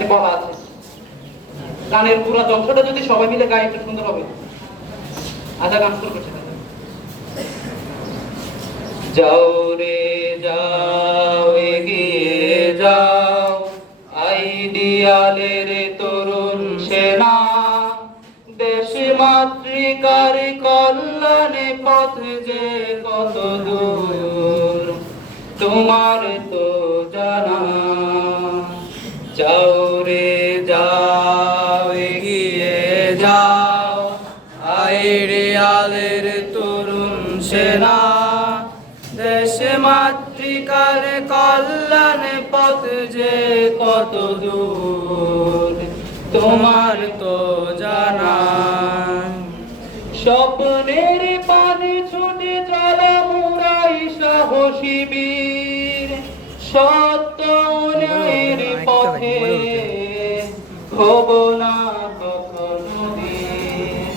গানটি বলা আছে। গানের পুরো অংশটা যদি সবাই মিলে গাই একটু সুন্দর হবে। আচ্ছা, গান শুরু করছি। যাও রে যাও, এগিয়ে যাও, আইডিয়ালের তরুণ সেনা, দেশ মাতৃকার কল্যাণে পথ যে কত দূর তোমার তো জানা। যাও রে যাও, এগিয়ে যাও, আইডিয়ালের তরুণ সেনা, দেশ মাতৃকার কল্যাণে পথ যে কত দূর তোমার তো জানা। স্বপ্নের পানে ছুটে চলা মুরাই সাহসী বীর, সত্য উন্নয়নের পথে হব না কখনো ধীর।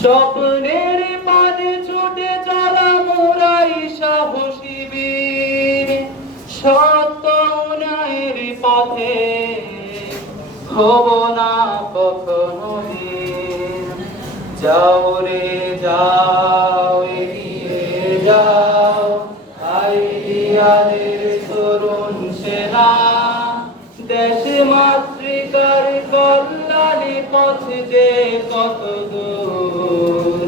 স্বপ্নের পানে ছুটে চলা মুরাই সাহসী বীর, সত্য উন্নয়নের পথে হব না কখনো ধীর। যাও রে যাও, এগিয়ে যাও, আইডিয়ালের তরুণ সেনা, দেশ মাতৃকার কল্যাণে পথ যে কত দূর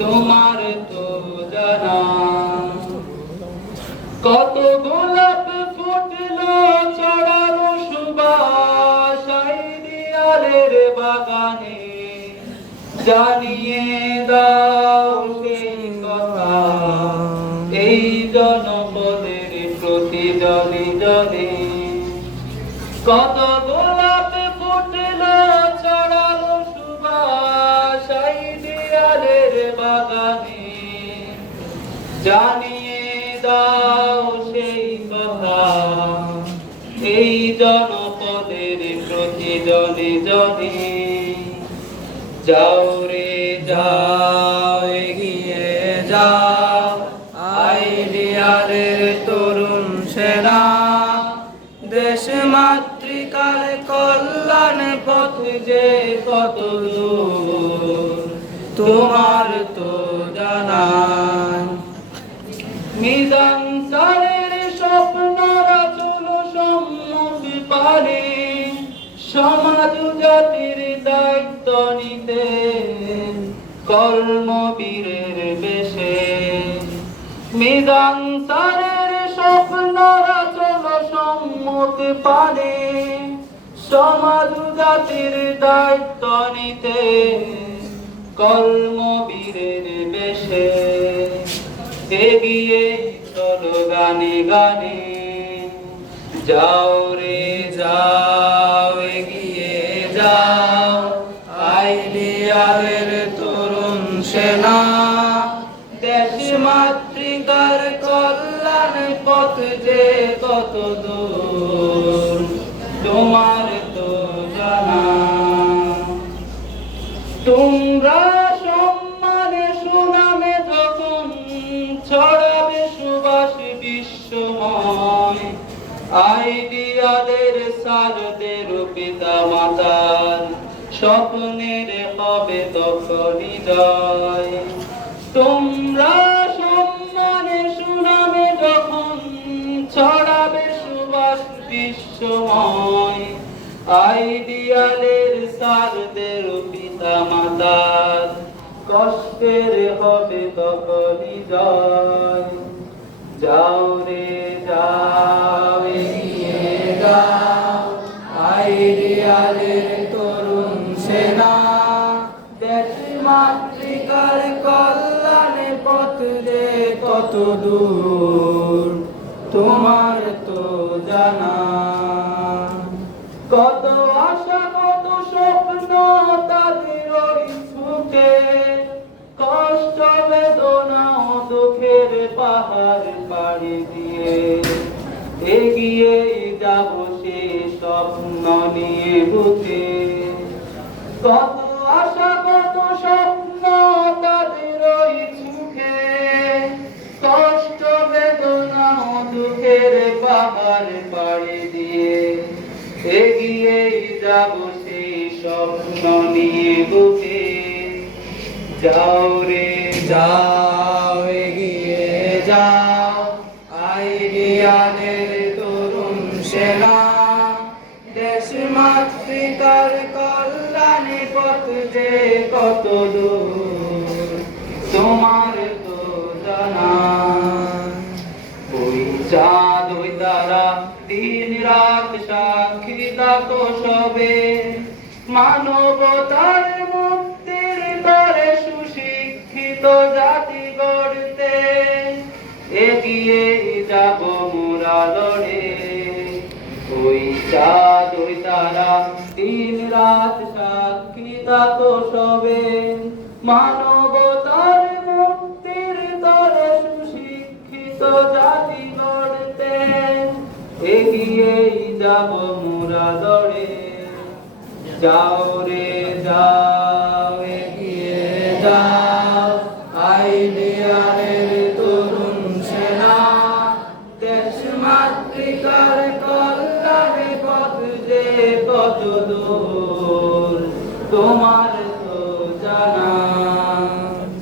তোমার তো জানা। কত গোলাপ ফুটলো ছড়ানো সুবাস আইডিয়ালের বাগানে, জানিয়ে দাও সেই কথা এই জনপদের প্রতিজনে জনে। কত গোলাপ ফুটলো ছড়ানো সুবাস আইডিয়ালের বাগানে, জানিয়ে দাও সেই কথা এই জনপদের প্রতিজনে জনে। যাও রে যাও, এগিয়ে যাও, আইডিয়ালের তরুণ সেনা, দেশ মাতৃকার কল্যাণ পথ যে কত দূর তোমার তো জানা। মিজান সারের স্বপ্ন রচল সম্মুখ পারে, সমাজ জাতির দায়িত্ব নিতে কর্মবীরের বেশে। মিজান সারের স্বপ্ন রচল সম্মুখ পারে, সমাজ জাতির দায়িত্ব নিতে কর্মবীরের বেশে। এগিয়ে চলো গানে গানে, যাও রে যাও, এগিয়ে যাও, আইডিয়ালের তরুণ সেনা, দেশ মাতৃকার কল্যাণ পথ যে কত দূর তোমার তো জানা। তোমরা সম্মানে সুনামে যখন ছড়াবে সুবাস বিশ্বময়, আইডিয়ালের সারদের পিতা মাতার স্বপ্নের হবে তখনই জয়। তোমরা সম্মানে সুনামে যখন ছড়াবে সুবাস বিশ্বময়, আইডিয়ালের সারদের পিতা মাতার কষ্টের হবে তখনই জয়। যাও রে যাও, এগিয়ে যাও, আইডিয়ালের তরুণ সেনা, দেশ মাতৃকার কল্যাণে পথ যে কত দূর তোমার তো জানা। কত আশা কত স্বপ্ন তাদের ওই সুখে, কষ্ট বেদনা ও দুঃখের পাহাড় পাড়ি দিয়ে এগিয়ে যাব সে স্বপ্ন নিয়ে বুঝে। কত আশা কত স্বপ্ন তাদের ওই সুখে, কষ্ট বেদনা ও দুঃখের পাহাড় পাড়ি দিয়ে এগিয়ে এগিয়েই যাব সেই স্বপ্ন নিয়ে বুকে। যাও রে যাও, এগিয়ে যাও, আইডিয়ালের তরুণ সেনা। দেশ মাতৃকার কল্যাণে পথ যে কত দূর তোমার তো জানা। ওই চাঁদ ওই তারা দিন রাত সাক্ষী থাকো সবে, মানবতার মুক্তির তরে সুশিক্ষিত জাতি গড়তে এগিয়ে যাব মোরা লড়ে। ওই চাঁদ ওই তারা দিন রাত সাক্ষী থাকো সবে, মানবতার মুক্তির তরে সুশিক্ষিত জাতি গড়তে এগিয়েই যাব মোরা লড়ে। যাও রে যাও, এগিয়ে যাও, আইডিয়ালের তরুণ সেনা। দেশ মাতৃকার কল্যাণে পথ যে কত দূর তোমার তো জানা।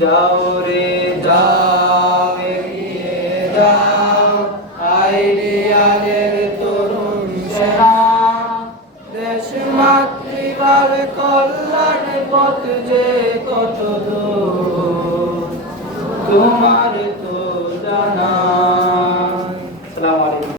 যাও রে যাও, এগিয়ে যাও, আইডিয়ালের তরুণ সেনা। দেশ মাতৃকার কল্যাণে পথ যে কত দূর তোমার